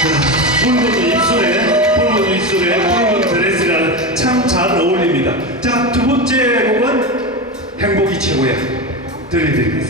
그 붉은 입술에 붉은 입술에 붉은 드레스라는 참 잘 어울립니다. 자 두 번째 곡은 행복이 최고야 들려드리겠습니다.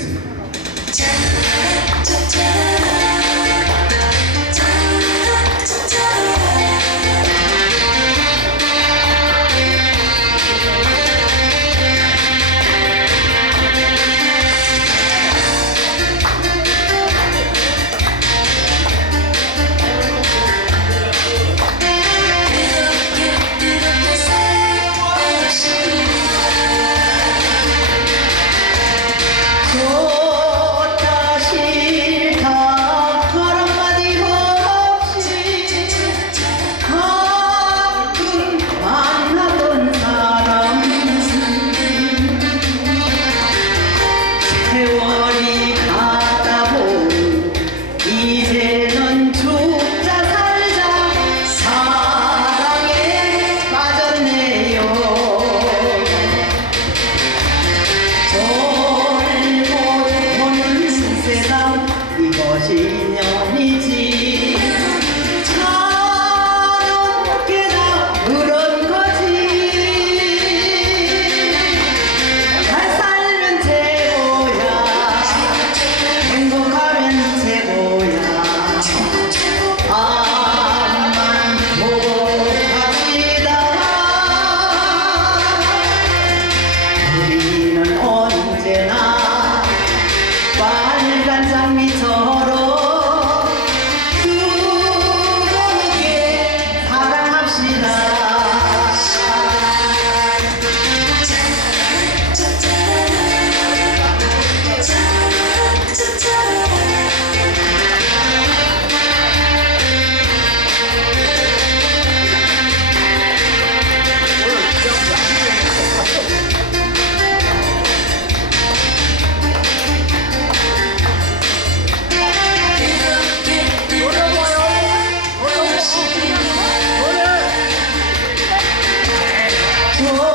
Einfluss an mich zu Oh.